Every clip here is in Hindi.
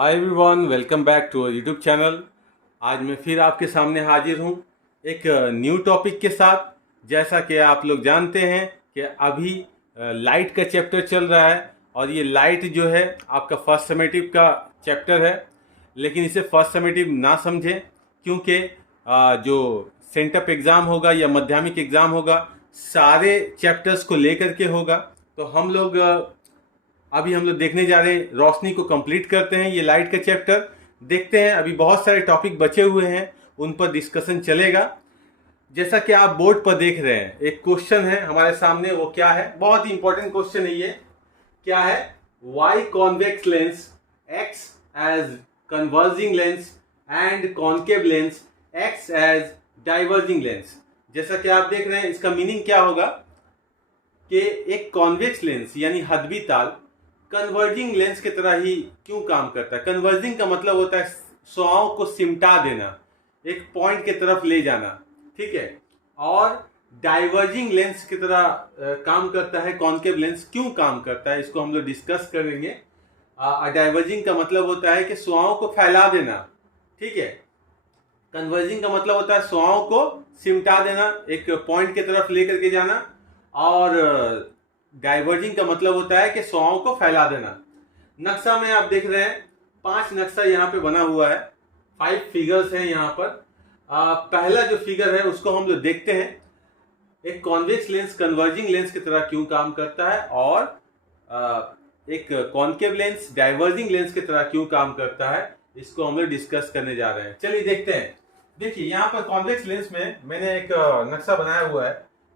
Hi everyone, welcome back to our YouTube channel. आज मैं फिर आपके सामने हाजिर हूँ एक न्यू टॉपिक के साथ। जैसा कि आप लोग जानते हैं कि अभी लाइट का चैप्टर चल रहा है और ये लाइट जो है आपका फर्स्ट समेटिव का चैप्टर है। लेकिन इसे फर्स्ट समेटिव ना समझें, क्योंकि जो सेंटअप एग्ज़ाम होगा या माध्यमिक एग्ज़ाम होगा सारे चैप्टर्स को लेकर के होगा। तो हम लोग देखने जा रहे हैं, रोशनी को कंप्लीट करते हैं। ये लाइट का चैप्टर देखते हैं। अभी बहुत सारे टॉपिक बचे हुए हैं, उन पर डिस्कशन चलेगा। जैसा कि आप बोर्ड पर देख रहे हैं, एक क्वेश्चन है हमारे सामने। वो क्या है? बहुत ही इंपॉर्टेंट क्वेश्चन है ये। क्या है? Why convex lens acts as converging lens and concave lens acts as diverging lens. जैसा कि आप देख रहे हैं, इसका मीनिंग क्या होगा कि एक कॉन्वेक्स लेंस यानी हदबी ताल कन्वर्जिंग लेंस की तरह ही क्यों काम करता है। कन्वर्जिंग का मतलब होता है शुआओं को सिमटा देना, एक पॉइंट की तरफ ले जाना, ठीक है। और डाइवर्जिंग लेंस की तरह काम करता है कॉन्केव लेंस। क्यों काम करता है इसको हम लोग डिस्कस करेंगे। डाइवर्जिंग का मतलब होता है कि शुआओं को फैला देना, ठीक है। कन्वर्जिंग का मतलब होता है शुआओं को सिमटा देना, एक पॉइंट की तरफ लेकर के जाना। और डाइवर्जिंग का मतलब होता है कि शुआओं को फैला देना। नक्शा में आप देख रहे हैं 5 नक्शा यहाँ पे बना हुआ है, 5 फिगर्स हैं यहाँ पर। पहला जो फिगर है उसको हम लोग देखते हैं। एक कॉन्वेक्स लेंस कन्वर्जिंग लेंस की तरह क्यों काम करता है और एक कॉन्केव लेंस डाइवर्जिंग लेंस की तरह क्यों काम करता है, इसको हम लोग डिस्कस करने जा रहे हैं। चलिए देखते हैं। देखिए यहाँ पर कॉन्वेक्स लेंस में मैंने एक नक्शा बनाया हुआ है।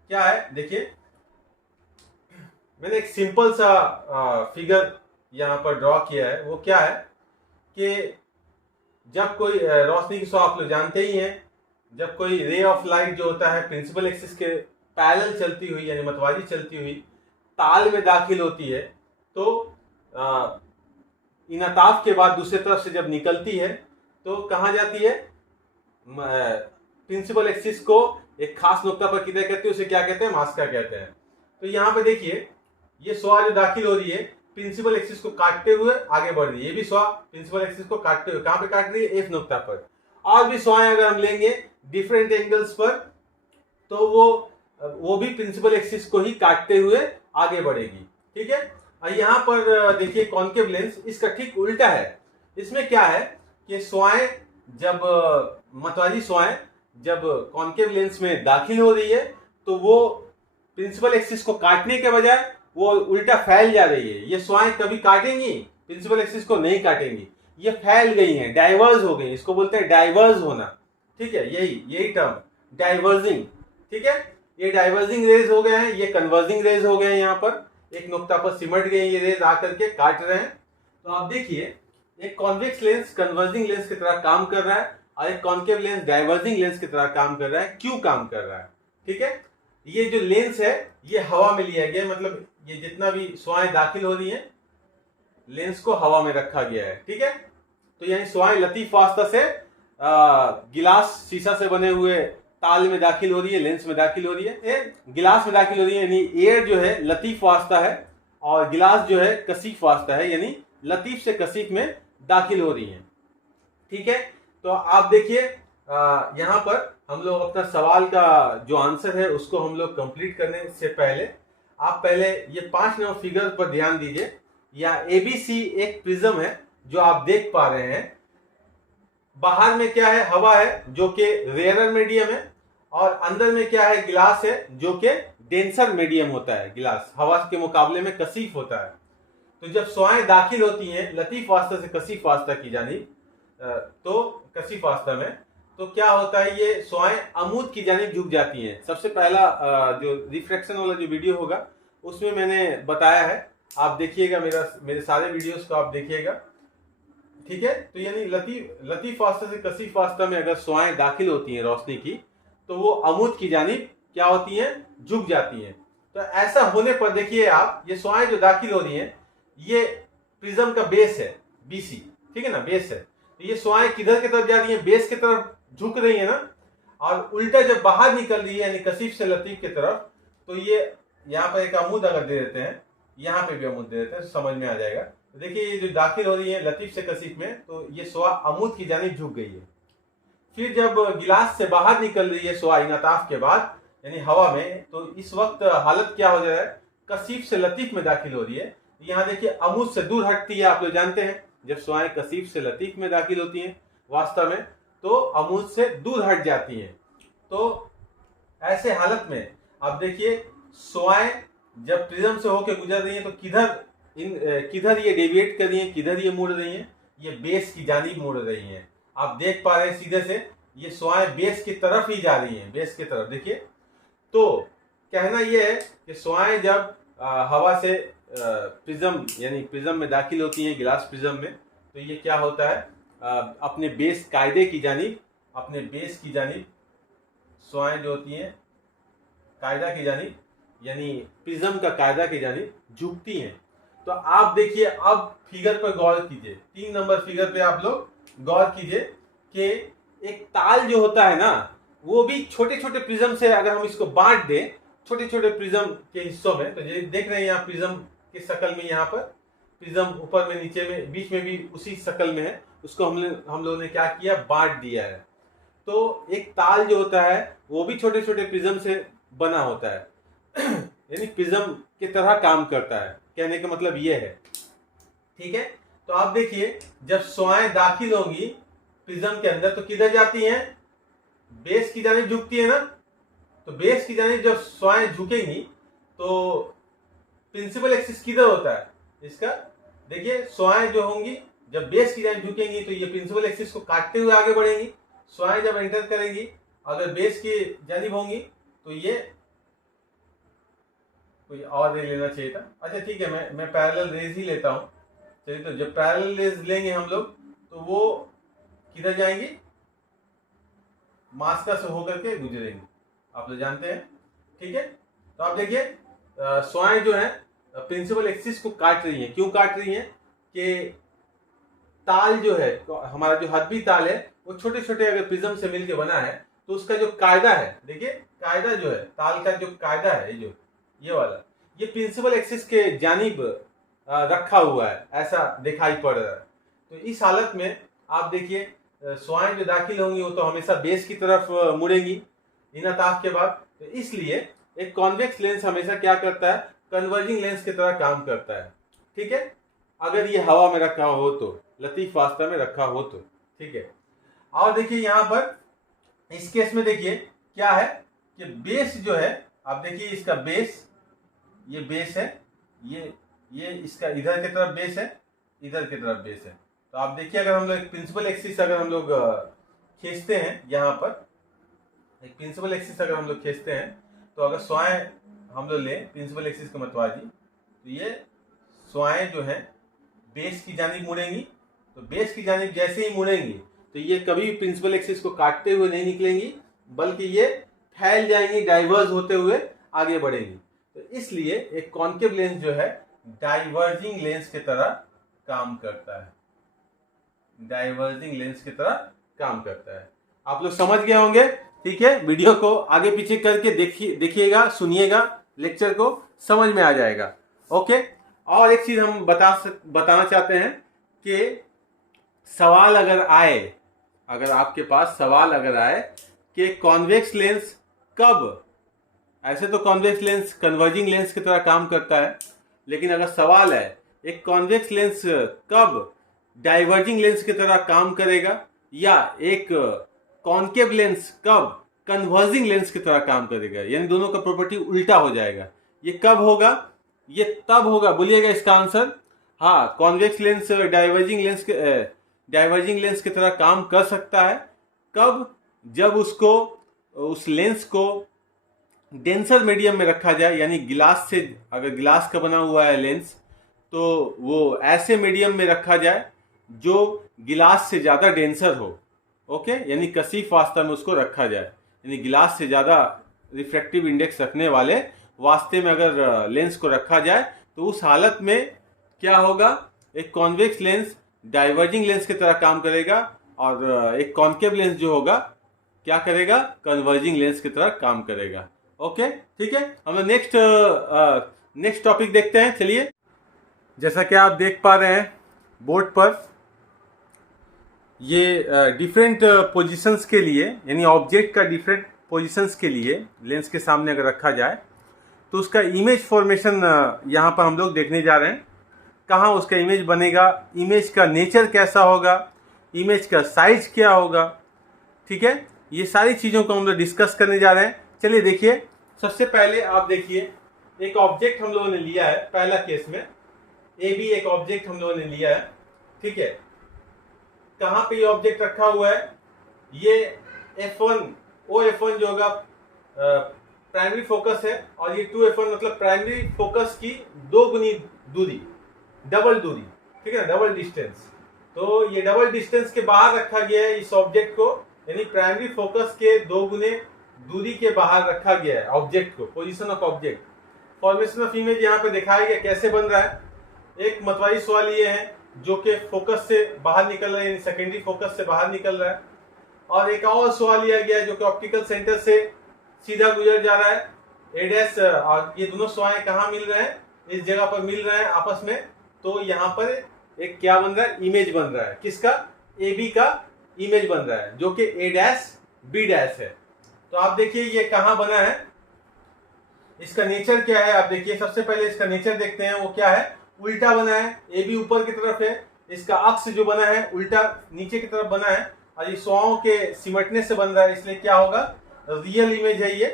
क्या है? देखिए, मैंने एक सिंपल सा फिगर यहाँ पर ड्रॉ किया है। वो क्या है कि जब कोई रोशनी की आप लोग जानते ही हैं, जब कोई रे ऑफ लाइट जो होता है प्रिंसिपल एक्सिस के पैरेलल चलती हुई यानी मतवाजी चलती हुई ताल में दाखिल होती है, तो इनताफ के बाद दूसरी तरफ से जब निकलती है तो कहाँ जाती है? प्रिंसिपल एक्सिस को एक खास नुक्ता पर किधर कहते हैं, उसे क्या कहते हैं? मास्का कहते हैं। तो यहाँ पे देखिए, ये शुआ जो दाखिल हो रही है प्रिंसिपल एक्सिस को काटते हुए आगे बढ़ रही है। ये भी शुआ प्रिंसिपल एक्सिस को काटते हुए कहां पे काट रही है? एफ नुक्ता पर। और भी शुआएं अगर हम लेंगे डिफरेंट एंगल्स पर, तो वो भी प्रिंसिपल एक्सिस को ही काटते हुए आगे बढ़ेगी, ठीक है। और यहाँ पर देखिए कॉन्केव लेंस इसका ठीक उल्टा है। इसमें क्या है कि शुआएं जब मतवाजी शुआएं जब कॉन्केव लेंस में दाखिल हो रही है तो वो प्रिंसिपल एक्सिस को काटने के बजाय वो उल्टा फैल जा रही है। ये शुआएं कभी काटेंगी? प्रिंसिपल एक्सिस को नहीं काटेंगी, ये फैल गई हैं, डाइवर्ज हो गई। इसको बोलते हैं डाइवर्ज होना, ठीक है। यही टर्म डाइवर्जिंग, ठीक है। ये डाइवर्जिंग रेज हो गए हैं, ये कन्वर्जिंग रेज हो गए हैं। यहाँ पर एक नुक्ता पर सिमट गए ये रेज आकर के काट रहे हैं। तो आप देखिए, एक कॉन्वेक्स लेंस कन्वर्जिंग लेंस की तरह काम कर रहा है और एक कॉन्केव लेंस डाइवर्जिंग लेंस की तरह काम कर रहा है। क्यों काम कर रहा है? ठीक है। ये जो लेंस है ये हवा में लिया गया, मतलब ये जितना भी शुआएं दाखिल हो रही हैं लेंस को हवा में रखा गया है, ठीक है। तो यानी शुआएं लतीफ वास्ता से गिलास शीशा से बने हुए ताल में दाखिल हो रही है, लेंस में दाखिल हो रही है, गिलास में दाखिल हो रही है। यानी एयर जो है लतीफ वास्ता है और गिलास जो है कसीफ वास्ता है, यानी लतीफ से कसीफ में दाखिल हो रही है, ठीक है। तो आप देखिए यहाँ पर हम लोग अपना सवाल का जो आंसर है उसको हम लोग कंप्लीट करने से पहले आप पहले ये 5 नंबर फिगर पर ध्यान दीजिए। या एबीसी एक प्रिज्म है जो आप देख पा रहे हैं। बाहर में क्या है? हवा है जो कि रेयर मीडियम है, और अंदर में क्या है? गिलास है जो कि डेंसर मीडियम होता है। गिलास हवा के मुकाबले में कसीफ होता है। तो जब शुआएं दाखिल होती हैं लतीफ वास्ता से कसीफ वास्ता की जानिब, तो कसीफ वास्ता में तो क्या होता है? ये शुआएं अमूद की जानिब झुक जाती हैं। सबसे पहला जो रिफ्लेक्शन वाला जो वीडियो होगा उसमें मैंने बताया है, आप देखिएगा, मेरे सारे वीडियोस को आप देखिएगा, ठीक है। तो यानी लतीफ वास्ता से कसीफ वास्ता में अगर शुआएं दाखिल होती हैं रोशनी की, तो वो अमूद की जानिब क्या होती हैं? झुक जाती हैं। तो ऐसा होने पर देखिए आप, ये शुआएं जो दाखिल हो रही हैं ये प्रिज्म का बेस है, बीसी, ठीक है ना, बेस है। तो ये शुआएं किधर की तरफ जा रही है? बेस की तरफ झुक रही है ना। और उल्टा जब बाहर निकल रही है यानी कसीफ से लतीफ की तरफ, तो ये यहाँ पर एक अमूद अगर दे देते हैं यहाँ पे भी अमूद दे देते हैं, तो समझ में आ जाएगा। तो देखिए ये जो दाखिल हो रही है लतीफ से कसीफ में, तो ये सुआ अमूद की जानिब झुक गई है। फिर जब गिलास से बाहर निकल रही है सुआ इनाताफ के बाद यानी हवा में, तो इस वक्त हालत क्या हो जाए, कसीफ से लतीफ में दाखिल हो रही है। यहाँ देखिए अमूद से दूर हटती है। आप लोग जानते हैं जब सुआएं कसीफ से लतीफ में दाखिल होती हैं वास्तव में तो अमूद से दूर हट जाती हैं। तो ऐसे हालत में आप देखिए सुआएं जब प्रिज्म से होकर गुजर रही हैं तो किधर ये डेविएट कर रही हैं, किधर ये मुड़ रही हैं, ये बेस की जानिब मुड़ रही हैं। आप देख पा रहे हैं सीधे से ये सुआएं बेस की तरफ ही जा रही हैं, बेस की तरफ। देखिए तो कहना यह है कि सुआएं जब हवा से प्रिज्म यानी प्रिज्म में दाखिल होती हैं, गिलास प्रिज्म में, तो ये क्या होता है अपने बेस कायदे की जानिब, अपने बेस की जानिब सुआएं जो होती हैं कायदा की जानिब यानी प्रिज्म का कायदा की जानिब झुकती हैं। तो आप देखिए अब फिगर पर गौर कीजिए, 3 नंबर फिगर पे आप लोग गौर कीजिए कि एक ताल जो होता है ना वो भी छोटे छोटे प्रिज्म से अगर हम इसको बांट दें छोटे छोटे प्रिज्म के हिस्सों में, तो ये देख रहे हैं यहाँ प्रिज्म की शक्ल में, यहाँ पर प्रिज्म ऊपर में नीचे में बीच में भी उसी शक्ल में है, उसको हम लोगों ने क्या किया बांट दिया है। तो एक ताल जो होता है वो भी छोटे छोटे प्रिज्म से बना होता है यानी प्रिज्म की तरह काम करता है, कहने का मतलब ये है। ठीक है, तो आप देखिए जब सुआएं दाखिल होंगी प्रिज्म के अंदर तो किधर जाती हैं, बेस की जानिब झुकती है ना। तो बेस की जानिब जब सुआएं झुकेंगी तो प्रिंसिपल एक्सिस किधर होता है इसका, देखिए सुआएं जो होंगी जब बेस की जानिब झुकेंगी तो ये प्रिंसिपल एक्सिस को काटते हुए आगे बढ़ेंगी। सुआएं जब एंटर करेंगी अगर बेस की जानिब होंगी तो ये कोई और रे लेना चाहिए था। अच्छा ठीक है, मैं पैरेलल रेज ही लेता हूं। चलिए, तो जब पैरेलल रेज लेंगे हम लोग तो वो किधर जाएंगी, मास्का से होकर के गुजरेंगी, आप लोग जानते हैं। ठीक है, तो आप देखिए सुआएं जो है प्रिंसिपल एक्सिस को काट रही हैं। क्यों काट रही हैं कि ताल जो है हमारा जो हदबी ताल है वो छोटे छोटे अगर प्रिज्म से मिलकर बना है तो उसका जो कायदा है, देखिए कायदा जो है ताल का जो कायदा है जो ये वाला ये प्रिंसिपल एक्सिस के जानिब रखा हुआ है, ऐसा दिखाई पड़ रहा है। तो इस हालत में आप देखिए सुआएं जो दाखिल होंगी वो तो हमेशा बेस की तरफ मुड़ेंगी इनाताफ के बाद। तो इसलिए एक कॉन्वेक्स लेंस हमेशा क्या करता है, कन्वर्जिंग लेंस की तरह काम करता है। ठीक है, अगर ये हवा में रखा हो तो, लतीफ वास्ता में रखा हो तो। ठीक है, और देखिए यहाँ पर इस केस में देखिए क्या है कि बेस जो है, आप देखिए इसका बेस, ये बेस है, ये इसका इधर की तरफ बेस है, इधर की तरफ बेस है। तो आप देखिए अगर हम लोग प्रिंसिपल एक्सिस अगर हम लोग खींचते हैं, यहाँ पर एक प्रिंसिपल एक्सिस अगर हम लोग खींचते हैं तो अगर सुआएं हम लोग लें प्रिंसिपल एक्सिस का मतवाजी, तो ये सुआएं जो है बेस की जानिब मुड़ेंगी। तो बेस की जानिब जैसे ही मुड़ेंगी तो ये कभी प्रिंसिपल एक्सिस को काटते हुए नहीं निकलेंगी, बल्कि ये फैल जाएंगी, डाइवर्ज होते हुए आगे बढ़ेंगी। तो इसलिए एक कॉन्केव लेंस जो है डाइवर्जिंग लेंस की तरह काम करता है, डाइवर्जिंग लेंस की तरह काम करता है। आप लोग समझ गए होंगे। ठीक है, वीडियो को आगे पीछे करके देखिएगा, सुनिएगा, लेक्चर को समझ में आ जाएगा। ओके, और एक चीज हम बताना चाहते हैं कि सवाल अगर आए, अगर आपके पास सवाल अगर आए कि कॉन्वेक्स लेंस कब, ऐसे तो कॉन्वेक्स लेंस कन्वर्जिंग लेंस की तरह काम करता है, लेकिन अगर सवाल है एक कॉन्वेक्स लेंस कब डाइवर्जिंग लेंस की तरह काम करेगा या एक कॉन्केव लेंस कब कन्वर्जिंग लेंस की तरह काम करेगा, यानी दोनों का प्रॉपर्टी उल्टा हो जाएगा, ये कब होगा, ये तब होगा, बोलिएगा इसका आंसर। हाँ, कॉन्वेक्स लेंस डाइवर्जिंग लेंस की तरह काम कर सकता है कब, जब उस लेंस को डेंसर मीडियम में रखा जाए, यानी गिलास से, अगर गिलास का बना हुआ है लेंस तो वो ऐसे मीडियम में रखा जाए जो गिलास से ज्यादा डेंसर हो। ओके, यानी कसीफ वास्ता में उसको रखा जाए, यानी गिलास से ज्यादा रिफ्रैक्टिव इंडेक्स रखने वाले वास्ते में अगर लेंस को रखा जाए तो उस हालत में क्या होगा, एक कॉन्वेक्स लेंस डाइवर्जिंग लेंस की तरह काम करेगा और एक कॉन्केव लेंस जो होगा क्या करेगा, कन्वर्जिंग लेंस की तरह काम करेगा। ओके, ठीक है, हम नेक्स्ट टॉपिक देखते हैं। चलिए। जैसा कि आप देख पा रहे हैं बोर्ड पर, ये डिफरेंट पोजीशंस के लिए, यानी ऑब्जेक्ट का डिफरेंट पोजीशंस के लिए लेंस के सामने अगर रखा जाए तो उसका इमेज फॉर्मेशन यहाँ पर हम लोग देखने जा रहे हैं। कहाँ उसका इमेज बनेगा, इमेज का नेचर कैसा होगा, इमेज का साइज क्या होगा, ठीक है, ये सारी चीज़ों को हम लोग डिस्कस करने जा रहे हैं। चलिए देखिए, सबसे पहले आप देखिए, एक ऑब्जेक्ट हम लोगों ने लिया है। पहला केस में ए बी एक ऑब्जेक्ट हम लोगों ने लिया है, ठीक है। कहाँ पे ये ऑब्जेक्ट रखा हुआ है, ये F1 OF1 जो होगा प्राइमरी फोकस है, और ये 2F1 मतलब प्राइमरी फोकस की 2 गुनी दूरी, डबल दूरी, ठीक है ना, डबल डिस्टेंस। तो ये डबल डिस्टेंस के बाहर रखा गया है इस ऑब्जेक्ट को, यानी प्राइमरी फोकस के 2 गुने दूरी के बाहर रखा गया है ऑब्जेक्ट को। Position of object, formation of image यहाँ पे दिखाया गया कैसे बन रहा है। एक मतवारी सवाल ये है जो कि फोकस से बाहर निकल रहा है, यानी सेकेंडरी फोकस से बाहर निकल रहा है, और एक और सवाल लिया गया है जो कि ऑप्टिकल सेंटर से सीधा गुजर जा रहा है ए डैश। और ये दोनों स्वाएं कहाँ मिल रहे हैं, इस जगह पर मिल रहे हैं आपस में। तो यहाँ पर एक क्या बन रहा है, इमेज बन रहा है। किसका, ए बी का इमेज बन रहा है, जो कि ए डैश बी डैश है। तो आप देखिए ये कहाँ बना है, इसका नेचर क्या है आप देखिए। सबसे पहले इसका नेचर देखते हैं, वो क्या है, उल्टा बना है। ए बी ऊपर की तरफ है, इसका अक्ष जो बना है उल्टा नीचे की तरफ बना है, और ये स्वाओं के सिमटने से बन रहा है, इसलिए क्या होगा, रियल इमेज है ये,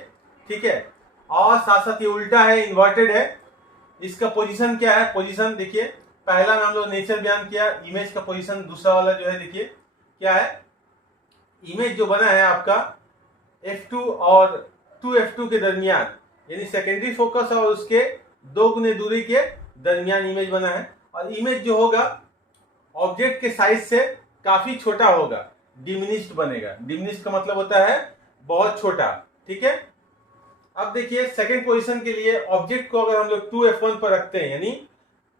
ठीक है। और साथ साथ ये उल्टा है, इन्वर्टेड है। इसका पोजीशन क्या है, पोजीशन देखिए, पहला में हम लोग नेचर बयान किया, इमेज का पोजीशन दूसरा वाला जो है देखिए क्या है, इमेज जो बना है आपका F2 और 2F2 के दरमियान, यानी सेकेंडरी फोकस और उसके 2 गुने दूरी के दरमियान इमेज बना है। और इमेज जो होगा ऑब्जेक्ट के साइज से काफी छोटा होगा, डिमिनिश्ड बनेगा। डिमिनिश्ड का मतलब होता है बहुत छोटा, ठीक है। अब देखिए सेकंड पोजीशन के लिए ऑब्जेक्ट को अगर हम लोग 2F1 पर रखते हैं, यानी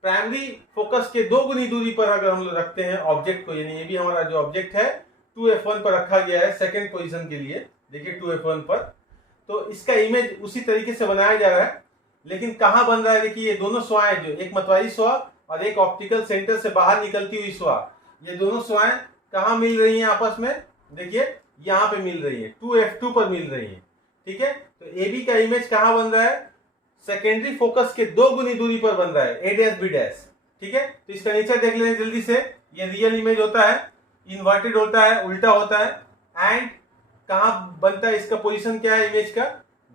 प्राइमरी फोकस के 2 गुनी दूरी पर अगर हम लोग रखते हैं ऑब्जेक्ट को, यानी ये भी हमारा जो ऑब्जेक्ट है 2F1 पर रखा गया है सेकंड पोजीशन के लिए, देखिए 2F1 पर, तो इसका इमेज उसी तरीके से बनाया जा रहा है। लेकिन कहाँ बन रहा है, देखिए ये दोनों स्वाएं, जो एक मतवारी स्वा और एक ऑप्टिकल सेंटर से बाहर निकलती हुई स्वा, ये दोनों स्वाएं कहाँ मिल रही हैं आपस में, देखिए यहाँ पे मिल रही है, 2F2 पर मिल रही है, ठीक है। तो ए बी का इमेज कहाँ बन रहा है, सेकेंडरी फोकस के 2 गुनी दूरी पर बन रहा है, ए डैश बी डैश, ठीक है। तो इसका नेचर देख लें जल्दी से, ये रियल इमेज होता है, इन्वर्टेड होता है, उल्टा होता है, एंड कहाँ बनता है, इसका पोजीशन क्या है इमेज का,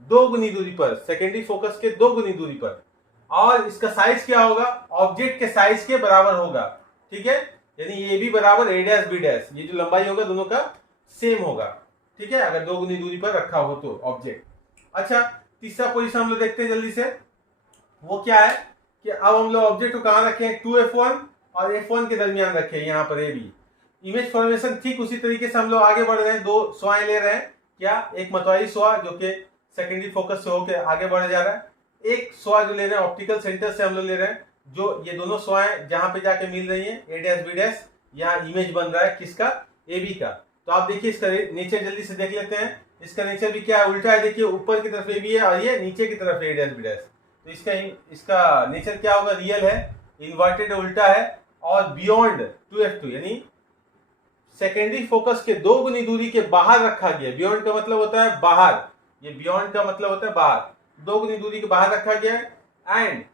2 गुनी दूरी पर, सेकेंडरी फोकस के 2 गुनी दूरी पर। और इसका साइज क्या होगा, ऑब्जेक्ट के साइज के बराबर होगा, ठीक है, यानी ये भी बराबर ए डैश बी डैश, ये जो लंबाई होगा दोनों का सेम होगा, ठीक है, अगर 2 गुनी दूरी पर रखा हो तो ऑब्जेक्ट। अच्छा, तीसरा पोजीशन हम लोग देखते हैं जल्दी से, वो क्या है कि अब हम लोग ऑब्जेक्ट को कहाँ रखें, 2F1 और F1 के दरमियान रखें, यहाँ पर ए बी। इमेज फॉर्मेशन ठीक उसी तरीके से हम लोग आगे बढ़ रहे हैं, 2 स्वाएं ले रहे हैं, क्या, एक मतवारी स्वा जो कि सेकेंडरी फोकस से होकर आगे बढ़ जा रहा है, एक स्वा जो ले रहे हैं ऑप्टिकल सेंटर से हम लोग ले रहे हैं, जो ये दोनों स्वाएं जहां पे जाके मिल रही हैं, ए डैश बी डैश, यहाँ इमेज बन रहा है किसका, ए बी का। तो आप देखिए इसका नेचर जल्दी से देख लेते हैं, इसका नेचर भी क्या है, उल्टा है, देखिए ऊपर की तरफ ए बी है और ये नीचे की तरफ ए डैश बी डैश। तो इसका नेचर क्या होगा, रियल है, इन्वर्टेड उल्टा है, और बियॉन्ड 2F2 यानी सेकेंडरी फोकस के 2 गुनी दूरी के बाहर रखा गया। बियॉन्ड का मतलब होता है बाहर, ये बियॉन्ड का मतलब होता है बाहर, 2 गुनी दूरी के बाहर रखा गया है। एंड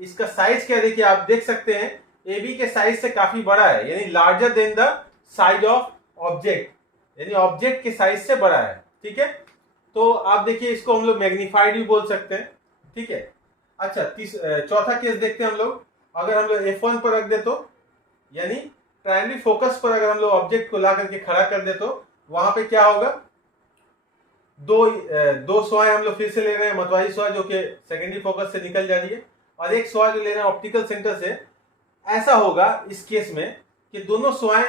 इसका साइज क्या, देखिए आप देख सकते हैं ए बी के साइज से काफी बड़ा है, यानी larger than the size of object, यानी ऑब्जेक्ट के साइज से बड़ा है, ठीक है। तो आप देखिए इसको हम लोग मैग्नीफाइड भी बोल सकते हैं, ठीक है। अच्छा, चौथा केस देखते हैं हम लोग, अगर हम लोग F1 पर रख दे तो, यानी प्राइमरी फोकस पर अगर हम लोग ऑब्जेक्ट को ला करके खड़ा कर दे तो वहां पे क्या होगा, दो स्वाएं हम लोग फिर से ले रहे हैं, मतवारी स्वा जो कि सेकेंडरी फोकस से निकल जा रही है, और एक स्वा जो ले रहे हैं ऑप्टिकल सेंटर से। ऐसा होगा इस केस में कि दोनों स्वाएं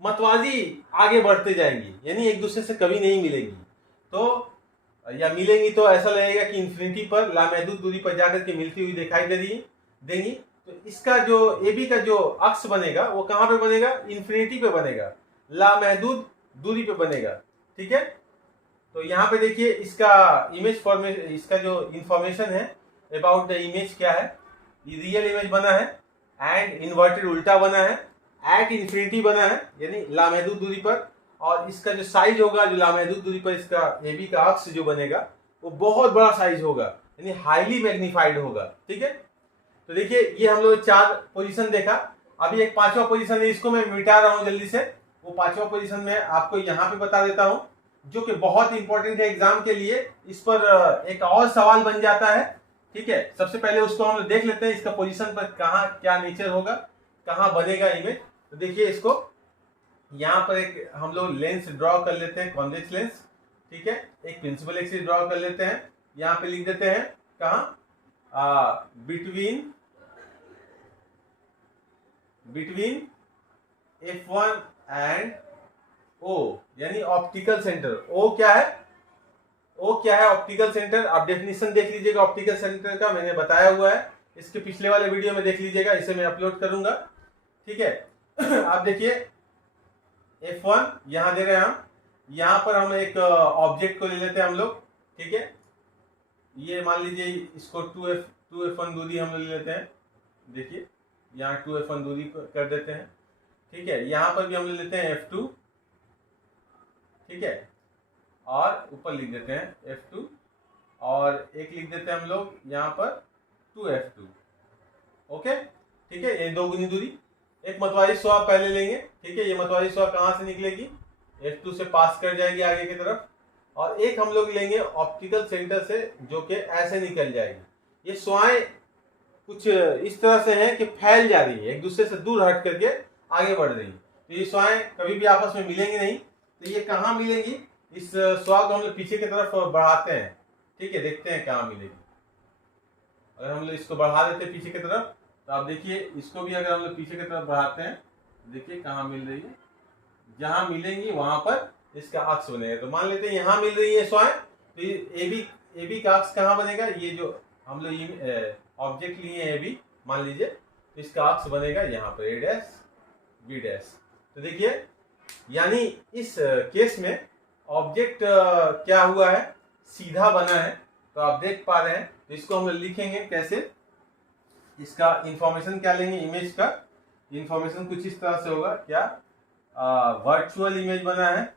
मतवाजी आगे बढ़ते जाएंगी, यानी एक दूसरे से कभी नहीं मिलेंगी, तो या मिलेंगी तो ऐसा लगेगा कि इन्फिनिटी पर, लामहदूद दूरी पर जाकर के मिलती हुई दिखाई देंगी। तो इसका जो ए बी का जो अक्ष बनेगा वो कहाँ पे बनेगा, इन्फिनिटी पे बनेगा, लामहदूद दूरी पे बनेगा, ठीक है। तो यहाँ पे देखिए इसका इमेज फॉर्मेशन, इसका जो इंफॉर्मेशन है अबाउट द इमेज क्या है, रियल इमेज बना है, एंड इन्वर्टेड उल्टा बना है, एट इन्फिनिटी बना है यानी लामहदूद दूरी पर, और इसका जो साइज होगा जो लामहदूद दूरी पर इसका AB का अक्ष जो बनेगा वो बहुत बड़ा साइज होगा यानी हाईली मैग्नीफाइड होगा। ठीक है, तो देखिए ये हम लोग 4 पोजीशन देखा। अभी एक 5वां पोजीशन है, इसको मैं मिटा रहा हूं जल्दी से। वो 5वां पोजीशन में आपको यहाँ पे बता देता हूं, जो कि बहुत इंपॉर्टेंट है एग्जाम के लिए। इस पर एक और सवाल बन जाता है। ठीक है, सबसे पहले उसको हम लोग देख लेते हैं, इसका पोजीशन पर कहाँ क्या नेचर होगा, कहाँ बनेगा इमेज। तो देखिए इसको यहाँ पर एक हम लोग लेंस ड्रॉ कर लेते हैं, कॉन्वेक्स लेंस। ठीक है, एक प्रिंसिपल एक्सिस ड्रॉ कर लेते हैं, यहाँ पे लिख देते हैं कहाँ, बिटवीन F1 एंड O यानी ऑप्टिकल सेंटर। O क्या है, O क्या है, ऑप्टिकल सेंटर। आप डेफिनेशन देख लीजिएगा ऑप्टिकल सेंटर का, मैंने बताया हुआ है, इसके पिछले वाले वीडियो में देख लीजिएगा, इसे मैं अपलोड करूंगा। ठीक है आप देखिए F1 यहां दे रहे हैं हम, यहां पर हम एक ऑब्जेक्ट को ले लेते हैं हम लोग। ठीक है, ये मान लीजिए इसको 2F1 दूरी हम ले लेते हैं। देखिए यहाँ 2F1 दूरी कर देते हैं। ठीक है, यहाँ पर भी हम ले लेते हैं F2। ठीक है, और ऊपर लिख देते हैं F2, और एक लिख देते हैं हम लोग यहाँ पर 2F2। ओके, ठीक है, ये 2 गुनी दूरी। एक मतवारी स्वा पहले लेंगे। ठीक है, ये मतवारी स्वा कहाँ से निकलेगी, F2 से पास कर जाएगी आगे की तरफ, और एक हम लोग लेंगे ऑप्टिकल सेंटर से जो कि ऐसे निकल जाएगी। ये स्वाएं कुछ इस तरह से हैं कि फैल जा रही है, एक दूसरे से दूर हट करके आगे बढ़ रही है। तो ये स्वाएं कभी भी आपस में मिलेंगी नहीं। तो ये कहाँ मिलेंगी, इस स्वा को हम लोग पीछे की तरफ बढ़ाते हैं। ठीक है, देखते हैं कहाँ मिलेगी। अगर हम लोग इसको बढ़ा देते हैं पीछे की तरफ, तो आप देखिए इसको भी अगर हम लोग पीछे की तरफ बढ़ाते हैं, देखिए कहाँ मिल रही है, जहां मिलेंगी वहां पर इसका अक्ष बनेगा। तो मान लेते हैं यहाँ मिल रही है स्वाएं, तो ये AB का अक्ष कहाँ बनेगा, ये जो हम लोग ऑब्जेक्ट लिए हैं AB मान लीजिए, तो इसका अक्ष बनेगा यहाँ पर A डैश B डैश। तो देखिए यानी इस केस में ऑब्जेक्ट क्या हुआ है, सीधा बना है। तो आप देख पा रहे हैं। तो इसको हम लिखेंगे कैसे, इसका इंफॉर्मेशन क्या लेंगे, इमेज का इंफॉर्मेशन कुछ इस तरह से होगा, क्या वर्चुअल इमेज बना है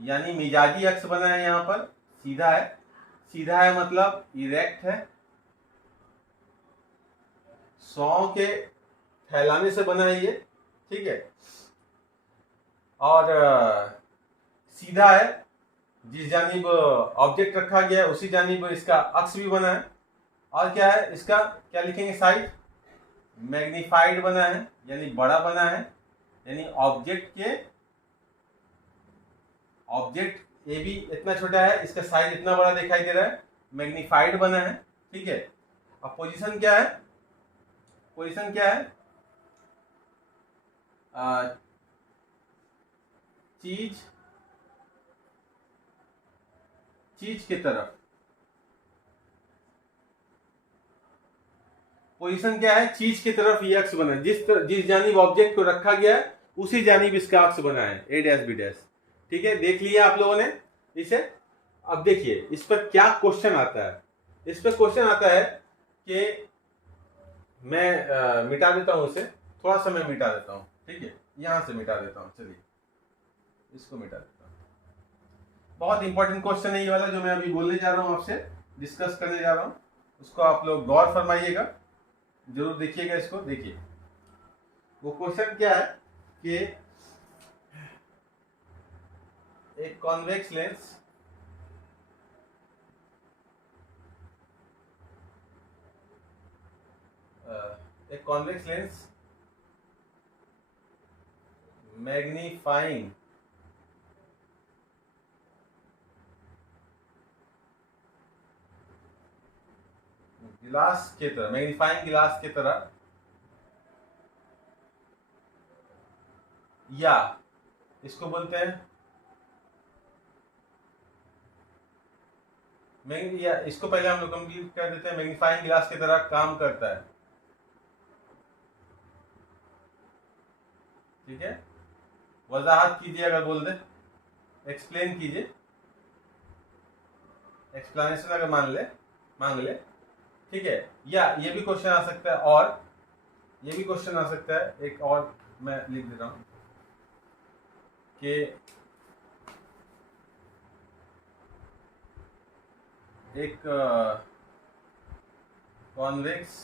यानी मिजाजी अक्ष बना है, यहाँ पर सीधा है। सीधा है मतलब इरेक्ट है, 100 के फैलाने से बना है ये। ठीक है, और सीधा है, जिस जानिब ऑब्जेक्ट रखा गया है उसी जानिब इसका अक्ष भी बना है। और क्या है, इसका क्या लिखेंगे, साइड मैग्नीफाइड बना है यानी बड़ा बना है, यानी ऑब्जेक्ट AB इतना छोटा है, इसका साइज इतना बड़ा दिखाई दे रहा है, मैग्नीफाइड बना है। ठीक है, अब पोजीशन क्या है, पोजीशन क्या है, चीज की तरफ। पोजीशन क्या है, चीज की तरफ ये अक्ष बना है, जिस जानिब ऑब्जेक्ट को रखा गया है उसी जानिब इसका अक्ष बना है, A डैश B डैश। ठीक है, देख लिया आप लोगों ने इसे। अब देखिए इस पर क्या क्वेश्चन आता है। इस पर क्वेश्चन आता है कि मैं मिटा देता हूं इसे, थोड़ा सा मैं मिटा देता हूं। ठीक है, यहां से मिटा देता हूं, चलिए इसको मिटा देता हूं। बहुत इंपॉर्टेंट क्वेश्चन है ये वाला जो मैं अभी बोलने जा रहा हूं, आपसे डिस्कस करने जा रहा हूं, उसको आप लोग गौर फरमाइएगा, जरूर देखिएगा इसको। देखिए वो क्वेश्चन क्या है कि एक कॉन्वेक्स लेंस मैग्नीफाइंग गिलास की तरह, मैग्नीफाइंग गिलास की तरह, या इसको बोलते हैं या इसको पहले हम लोग कंप्लीट कर देते हैं, मैग्नीफाइंग गिलास की तरह काम करता है। ठीक है, वजाहत कीजिए, अगर बोल दे एक्सप्लेन कीजिए, एक्सप्लेनेशन अगर मांग ले। ठीक है, या ये भी क्वेश्चन आ सकता है, और ये भी क्वेश्चन आ सकता है, एक और मैं लिख देता हूं कि एक कॉन्वेक्स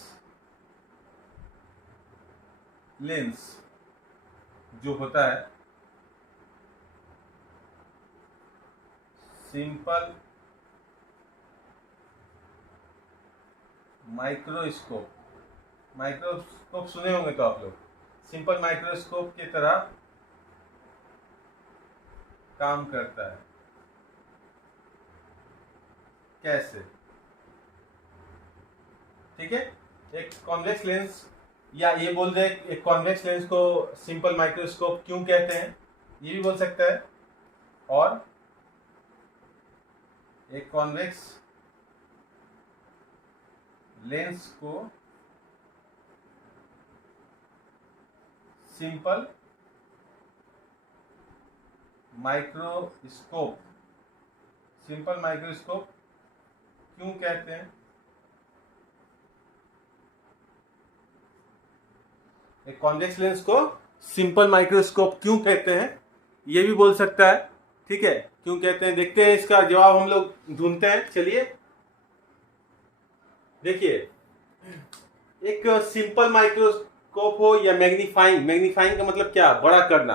लेंस जो होता है सिंपल माइक्रोस्कोप, माइक्रोस्कोप सुने होंगे तो आप लोग, सिंपल माइक्रोस्कोप की तरह काम करता है। कैसे? ठीक है, एक कॉन्वेक्स लेंस, या ये बोल दे एक कॉन्वेक्स लेंस को सिंपल माइक्रोस्कोप क्यों कहते हैं, ये भी बोल सकता है। और एक कॉन्वेक्स लेंस को सिंपल माइक्रोस्कोप, सिंपल माइक्रोस्कोप क्यों कहते हैं। एक कॉन्वेक्स लेंस को सिंपल माइक्रोस्कोप क्यों कहते हैं, ये भी बोल सकता है। ठीक है, क्यों कहते हैं, देखते हैं इसका जवाब हम लोग ढूंढते हैं। चलिए देखिए, एक सिंपल माइक्रोस्कोप हो या मैग्नीफाइंग, मैग्नीफाइंग का मतलब क्या, बड़ा करना,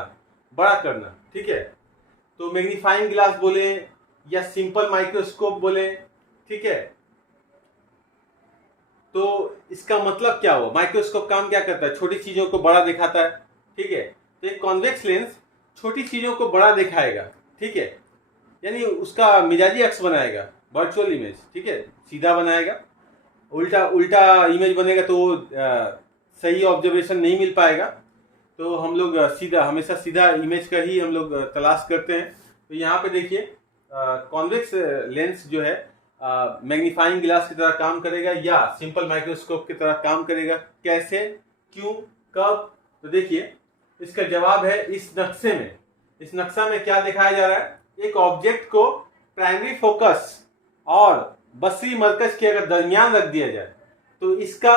बड़ा करना। ठीक है, तो मैग्नीफाइंग ग्लास बोले या सिंपल माइक्रोस्कोप बोले, ठीक है, तो इसका मतलब क्या हुआ, माइक्रोस्कोप काम क्या करता है, छोटी चीजों को बड़ा दिखाता है। ठीक है, तो एक कॉन्वेक्स लेंस छोटी चीजों को बड़ा दिखाएगा। ठीक है, यानी उसका मिजाजी अक्स बनाएगा, वर्चुअल इमेज। ठीक है, सीधा बनाएगा, उल्टा उल्टा इमेज बनेगा तो सही ऑब्जर्वेशन नहीं मिल पाएगा। तो हम लोग सीधा, हमेशा सीधा इमेज का ही हम लोग तलाश करते हैं। तो यहाँ पे देखिए, कॉन्वेक्स लेंस जो है मैग्नीफाइंग ग्लास की तरह काम करेगा या सिंपल माइक्रोस्कोप की तरह काम करेगा। कैसे, क्यों, कब, तो देखिए इसका जवाब है इस नक्शे में। इस नक्शा में क्या दिखाया जा रहा है, एक ऑब्जेक्ट को प्राइमरी फोकस और बसरी मरकज के अगर दरमियान रख दिया जाए तो इसका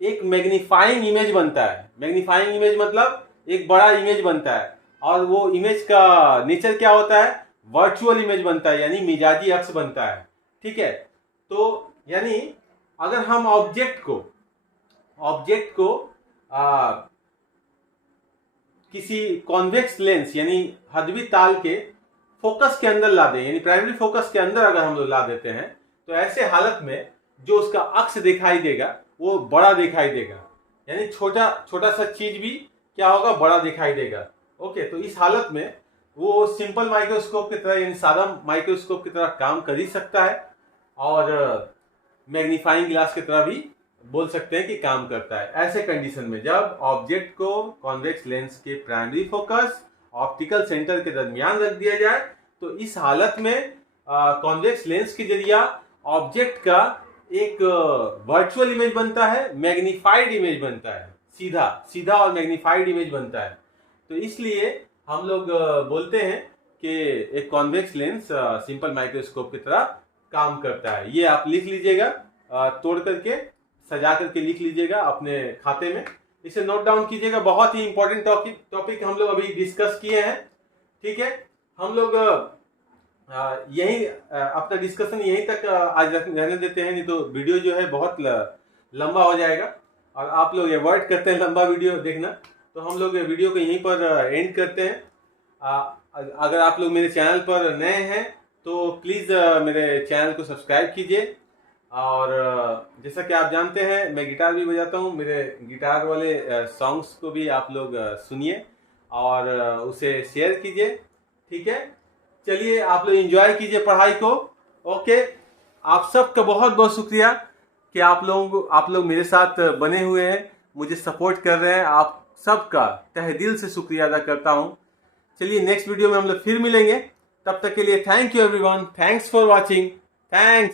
एक मैग्नीफाइंग इमेज बनता है। मैग्नीफाइंग इमेज मतलब एक बड़ा इमेज बनता है, और वो इमेज का नेचर क्या होता है, वर्चुअल इमेज बनता है, यानी मिजाजी अक्ष बनता है। ठीक है, तो यानी अगर हम ऑब्जेक्ट को किसी कॉन्वेक्स लेंस यानी हदवी ताल के फोकस के अंदर ला दें, यानी प्राइमरी फोकस के अंदर अगर हम लोग ला देते हैं, तो ऐसे हालत में जो उसका अक्ष दिखाई देगा वो बड़ा दिखाई देगा, यानी छोटा छोटा सा चीज भी क्या होगा, बड़ा दिखाई देगा। ओके, तो इस हालत में वो सिंपल माइक्रोस्कोप की तरह यानी सादा माइक्रोस्कोप की तरह काम कर ही सकता है, और मैग्नीफाइंग ग्लास की तरह भी बोल सकते हैं कि काम करता है। ऐसे कंडीशन में जब ऑब्जेक्ट को कॉन्वेक्स लेंस के प्राइमरी फोकस ऑप्टिकल सेंटर के दरमियान रख दिया जाए, तो इस हालत में कॉन्वेक्स लेंस के जरिया ऑब्जेक्ट का एक वर्चुअल इमेज बनता है, मैग्नीफाइड इमेज बनता है, सीधा सीधा और मैग्नीफाइड इमेज बनता है। तो इसलिए हम लोग बोलते हैं कि एक कॉन्वेक्स लेंस सिंपल माइक्रोस्कोप की तरह काम करता है। ये आप लिख लीजिएगा, तोड़ करके सजा करके लिख लीजिएगा अपने खाते में, इसे नोट डाउन कीजिएगा। बहुत ही इंपॉर्टेंट टॉपिक हम लोग अभी डिस्कस किए हैं। ठीक है, हम लोग यही अपना डिस्कशन यहीं तक आज रहने देते हैं, नहीं तो वीडियो जो है बहुत लंबा हो जाएगा, और आप लोग अवॉइड करते हैं लंबा वीडियो देखना, तो हम लोग वीडियो को यहीं पर एंड करते हैं। अगर आप लोग मेरे चैनल पर नए हैं तो प्लीज़ मेरे चैनल को सब्सक्राइब कीजिए। और जैसा कि आप जानते हैं मैं गिटार भी बजाता हूँ, मेरे गिटार वाले सॉन्ग्स को भी आप लोग सुनिए और उसे शेयर कीजिए। ठीक है, चलिए आप लोग एंजॉय कीजिए पढ़ाई को। ओके, आप सबका बहुत बहुत शुक्रिया कि आप लोग मेरे साथ बने हुए हैं, मुझे सपोर्ट कर रहे हैं। आप सबका तहे दिल से शुक्रिया अदा करता हूँ। चलिए नेक्स्ट वीडियो में हम लोग फिर मिलेंगे, तब तक के लिए thank you everyone, thanks for watching, thanks.